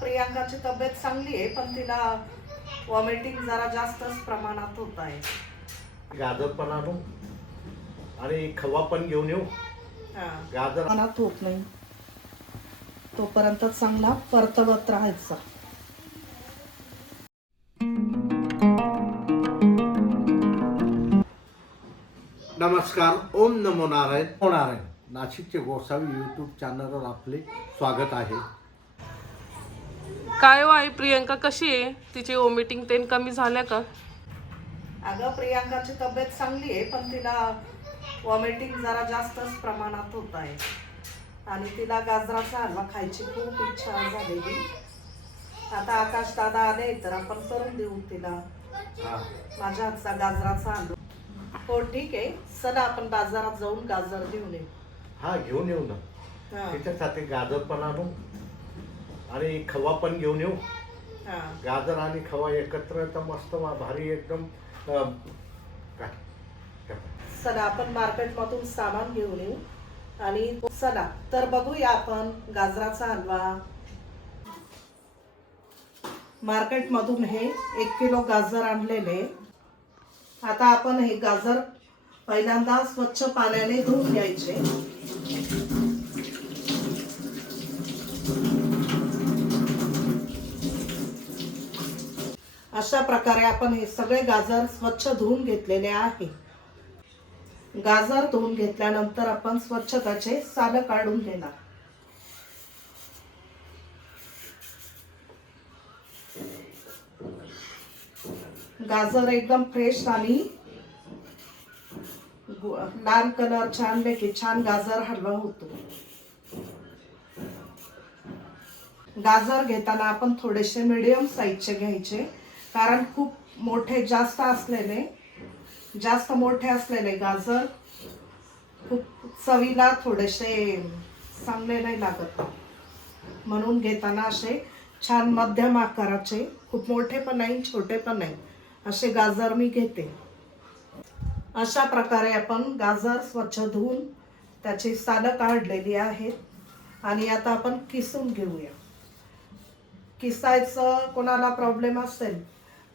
प्रियांकाची तब्येत चांगली आहे पण तिला वॉमिटिंग जरा जास्तच प्रमाणात होत आहे. गाजर पण आणू आणि खवा पण घेऊन येऊ. हा. गाजर प्रमाणात होत नाही. तोपर्यंत चांगला परतवत राहायचा. नमस्कार ओम नमो नारायण. ओ नारायण नाशिकचे गोसावी यूट्यूब चॅनलवर आपले स्वागत आहे. काय हो आई प्रियंका कशी आहे? तिची ओमिटिंग तेन कमी झाल्या का? अगं प्रियांकाची तब्येत चांगली आहे पण तिला वॉमिटिंग जरा जास्तच प्रमाणात होत आहे. आणि तिला गाजराचा हलवा खायची खूप इच्छा झालेली. आता आकाश दादा आले तर आपण करून देऊ तिला. माझ्या हातचा गाजराचा हलवा. हो ठीक आहे. चला आपण बाजारात जाऊन गाजर घेऊन येऊ. हा घेऊन येऊ ना. हा, त्याच्यासाठी गाजर पण आणू आणि खवा पण घेऊन येऊ. हा. गाजर आणि खवा एकत्र तर मस्त भारी एकदम काय? चला आपण मार्केटमधून सामान घेऊन येऊ. आणि चला तर बघूया आपण गाजराचा हलवा. मार्केटमधून हे एक किलो गाजर आणलेले. आता आपण हे गाजर पहिल्यांदा स्वच्छ पाण्याने धुवून घ्यायचे. अशा प्रकारे आपण हे सगळे गाजर स्वच्छ धुवून घेतलेले आहे. गाजर धुवून घेतल्यानंतर आपण स्वच्छ त्याचे सालं काढून घेणार. गाजर एकदम फ्रेश आणि लाल कलर छान पैकी छान गाजर हलवा होतो. गाजर घेताना आपण थोडेसे मिडियम साईजचे घ्यायचे. कारण खूप मोठे जास्त असलेले जास्त मोठे असलेले गाजर खूप चवीला थोडेसे चांगले नाही लागत. म्हणून घेताना असे छान मध्यम आकाराचे खूप मोठे पण नाही छोटे पण नाही असे गाजर मी घेते. अशा प्रकारे आपण गाजर स्वच्छ धुवून त्याची सालं काढलेली आहेत. आणि आता आपण किसून घेऊया. किसायचं कोणाला प्रॉब्लेम असेल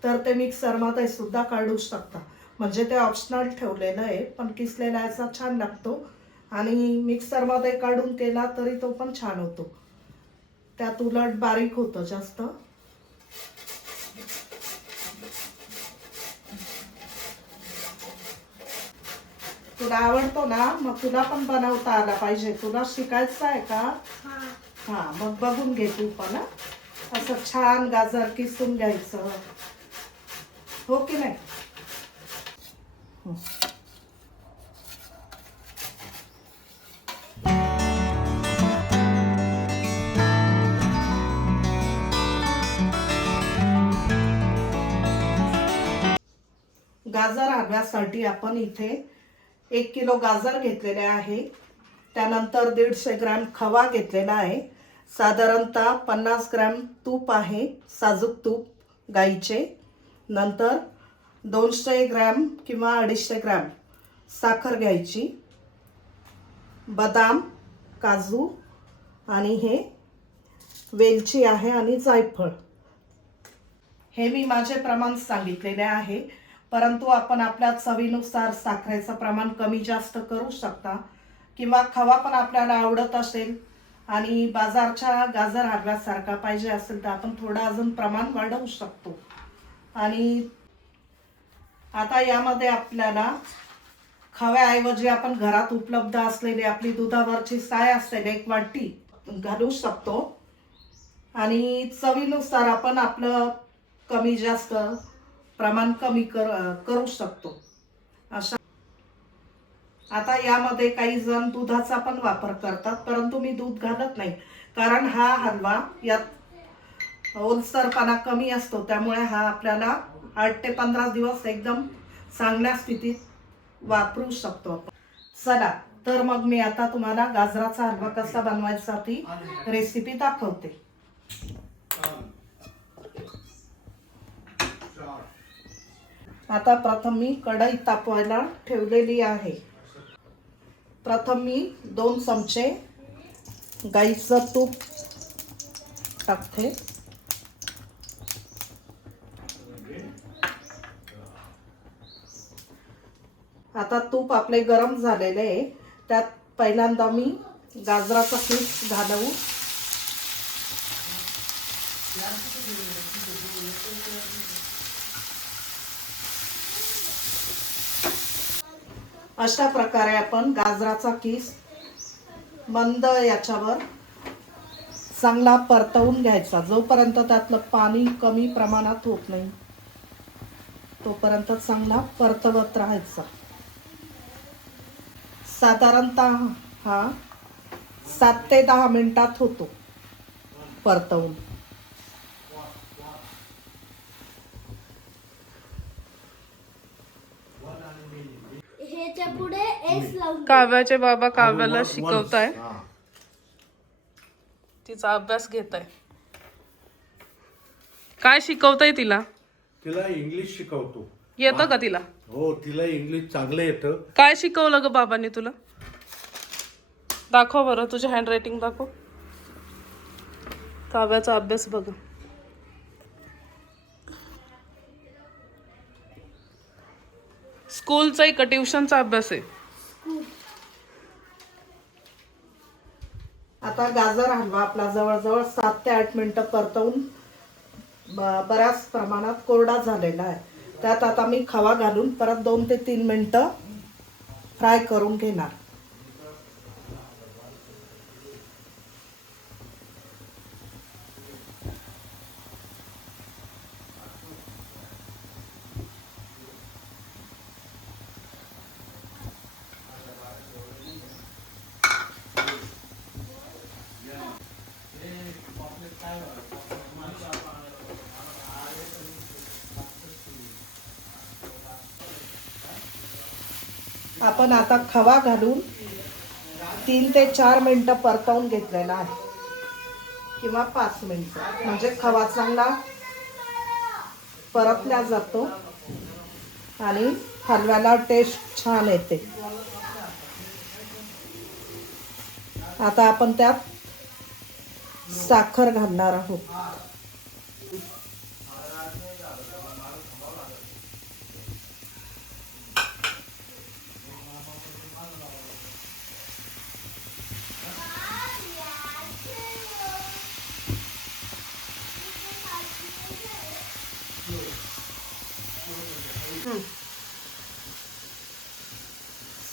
तर ते मिक्सरमध्ये सुद्धा काढू शकता. म्हणजे ते ऑप्शनल ठेवलेलं आहे पण किसलेला याचा छान लागतो. आणि मिक्सरमध्ये काढून केला तरी तो पण छान होतो. त्यात उलट बारीक होतं जास्त. तुला आवडतो ना? मग तुला पण बनवता आला पाहिजे. तुला शिकायचं आहे का? हा. मग बघून घे तू पण. असं छान गाजर किसून घ्यायचं. हो की नाही गाजर हव्यासाठी आपण इथे एक किलो गाजर घेतलेले आहे. त्यानंतर दीडशे ग्रॅम खवा घेतलेला आहे. साधारणतः पन्नास ग्रॅम तूप आहे साजूक तूप गाईचे. नंतर दोनशे ग्रॅम किंवा अडीचशे ग्रॅम साखर घ्यायची बदाम काजू आणि हे वेलची आहे आणि जायफळ. हे मी माझे प्रमाण सांगितलेले आहे परंतु आपण आपल्या चवीनुसार साखरेचं प्रमाण कमी जास्त करू शकता किंवा खवा पण आपल्याला आवडत असेल आणि बाजारच्या गाजर हरव्यासारखा पाहिजे असेल तर आपण थोडं अजून प्रमाण वाढवू शकतो. आणि आता यामध्ये आपल्याला खव्याऐवजी आपण घरात उपलब्ध असलेली आपली दुधावरची साय असलेली एक वाटी घालू शकतो. आणि चवीनुसार आपण आपलं कमी जास्त प्रमाण कमी कर करू शकतो. अशा आता यामध्ये काही जण दुधाचा पण वापर करतात परंतु मी दूध घालत नाही. कारण हा हलवा यात ओलसरपणा कमी असतो त्यामुळे हा आपल्याला आठ ते पंधरा दिवस एकदम चांगल्या स्थितीत वापरू शकतो चला तर मग मी आता तुम्हाला गाजराचा हलवा कसा बनवायसाठी रेसिपी दाखवते. आता प्रथम मी कढई तापवायला ठेवलेली आहे. प्रथम मी दोन चमचे गाईचं तूप टाकते. आता तूप आपले गरम झालेले आहे. त्यात पहिल्यांदा मी गाजराचा पीठ घालवू. अशा प्रकारे आपण गाजराचा किस मंद याच्यावर चांगला परतवून घ्यायचा. जोपर्यंत त्यातलं पाणी कमी प्रमाणात होत नाही तोपर्यंत चांगला परतवत राहायचा. साधारणतः हा सात ते दहा मिनिटात होतो परतवून. ह्याच्या पुढे एस लावून काव्याचे बाबा काव्याला शिकवताय. तिचा अभ्यास घेत आहे काय शिकवताय तिला? तिला इंग्लिश शिकवतो. येतं का तिला? हो तिला इंग्लिश चांगलं येतं. काय शिकवलं ग बाबांनी तुला? दाखव बरं तुझे हँड रायटिंग दाखव. काव्याचा अभ्यास बघ. स्कूलचा एक ट्युशनचा अभ्यास आहे. आता गाजर हलवा आपला जवळजवळ सात ते आठ मिनिटं परतवून बऱ्याच प्रमाणात कोरडा झालेला आहे. त्यात आता मी खवा घालून परत दोन ते तीन मिनटं फ्राय करून घेणार. आपण आता खवा घालून तीन ते चार मिनटं परतवून घेतलेला आहे. किंवा पाच मिनटं. म्हणजे खवा चांगला परतला जातो आणि हलव्याला टेस्ट छान येते. आता आपण त्यात साखर घालणार आहोत.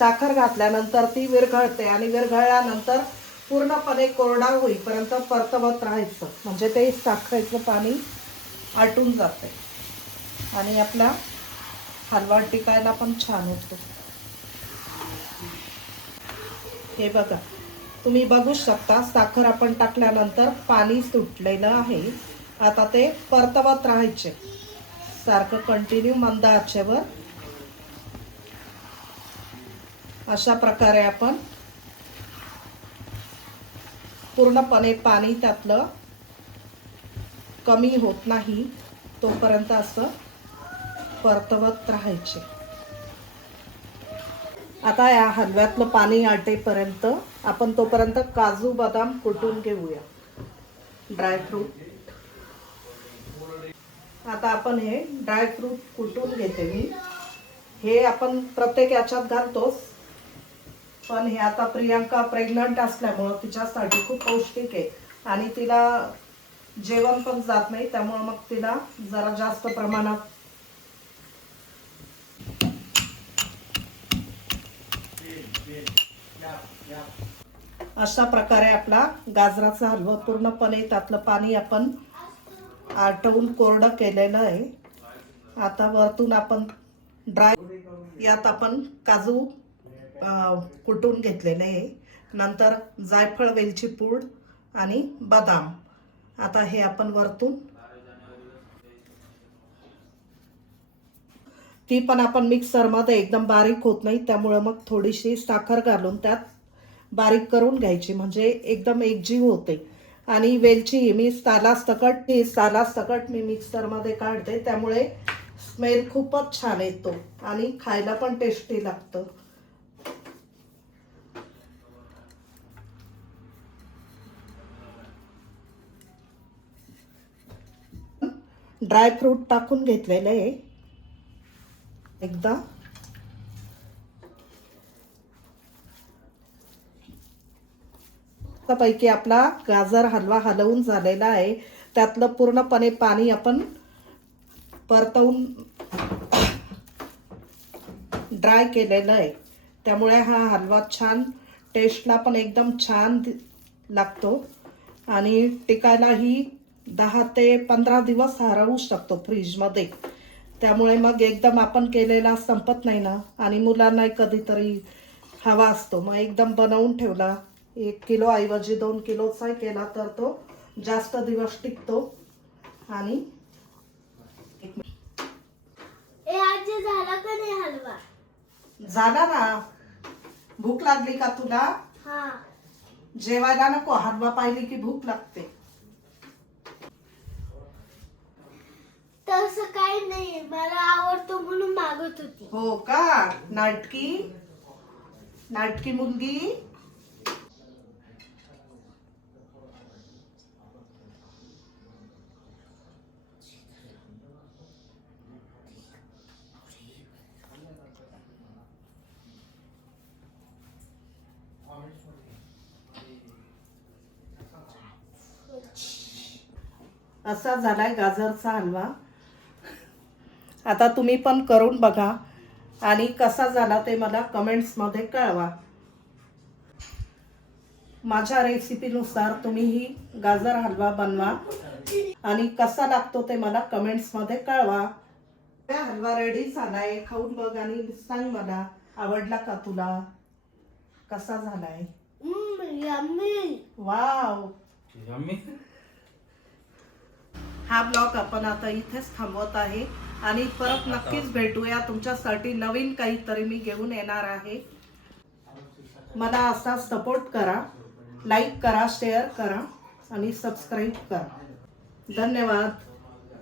साखर घातल्यानंतर ती विरघळते आणि विरघळल्यानंतर पूर्णपणे कोरडा होईपर्यंत परतवत राहायचं. म्हणजे ते साखरेचं पाणी आटून जाते. आणि आपला हलवा टिकायला पण छान होतो. हे बघा तुम्ही बघू शकता साखर आपण टाकल्यानंतर पाणी सुटलेलं आहे. आता ते परतवत राहायचे. सारखं कंटिन्यू मंद आचेवर अशा प्रकारे आपण पूर्णपणे पाणी त्यातलं कमी होत नाही तोपर्यंत असं परतवत राहायचे. आता या हलव्यातलं पाणी आटेपर्यंत आपण तोपर्यंत काजू बदाम कुटून घेऊया. ड्रायफ्रूट आता आपण हे ड्रायफ्रूट कुटून घेते मी. हे आपण प्रत्येक याच्यात घालतोच. पण हे आता प्रियांका प्रेग्नंट असल्यामुळं तिच्यासाठी खूप पौष्टिक आहे. आणि तिला जेवण पण जात नाही त्यामुळं मग तिला जरा जास्त प्रमाणात अशा प्रकारे आपला गाजराचा हलवा पूर्णपणे त्यातलं पाणी आपण आटवून कोरडं केलेलं आहे. आता वरतून आपण ड्राय यात आपण काजू कुटून घेतलेले आहे. नंतर जायफळ वेलची पूड आणि बदाम. आता हे आपण वरतून ती पण आपण मिक्सरमध्ये एकदम बारीक होत नाही त्यामुळं मग थोडीशी साखर घालून त्यात बारीक करून घ्यायची म्हणजे एकदम एकजीव होते. आणि वेलची मी सालासकट ही सालासकट मी मिक्सरमध्ये काढते त्यामुळे स्मेल खूपच छान येतो आणि खायला पण टेस्टी लागतं. ड्रायफ्रूट टाकून घेतलेलं आहे. एकदा. पैकी आपला गाजर हलवा हलवून झालेला आहे. त्यातलं पूर्णपणे पाणी आपण परतवून ड्राय केलेलं आहे. त्यामुळे हा हलवा छान टेस्टला पण एकदम छान लागतो. आणि टिकायलाही दहा ते पंधरा दिवस हा राहू शकतो फ्रीजमध्ये. त्यामुळे मग एकदम आपण केलेला संपत नाही ना. आणि मुलांना कधीतरी हवा असतो. मग एकदम बनवून ठेवला. एक किलो ऐवजी दोन किलोचा केला तर तो जास्त दिवस टिकतो. आणि ए आज झाला ना. भूक लागली का तुला? हा. जेवायला नको. हलवा पाहिली की भूक लागते. तसं काही नाही. मला आवडतो म्हणून मागत होती. हो का? नाटकी? नाटकी मुलगी? असा झालाय गाजरचा हलवा. आता तुम्ही पण करून बघा. आणि कसा झाला ते मला कमेंट्समध्ये कळवा. माझ्या रेसिपीनुसार तुम्हीही गाजर हलवा बनवा. आणि कसा लागतो ते मला कमेंट्समध्ये कळवा. हलवा रेडी झालाय. खाऊन बघ आणि सांग मला. आवडला का तुला? कसा झालाय? यम्मी वाव हा ब्लॉग आपण आता इथेच थांबवत आहे. आणि परत नक्कीच भेटूया. तुमच्यासाठी नवीन काहीतरी मी घेऊन येणार आहे. मला असा सपोर्ट करा. लाईक करा शेअर करा आणि सबस्क्राईब करा. धन्यवाद.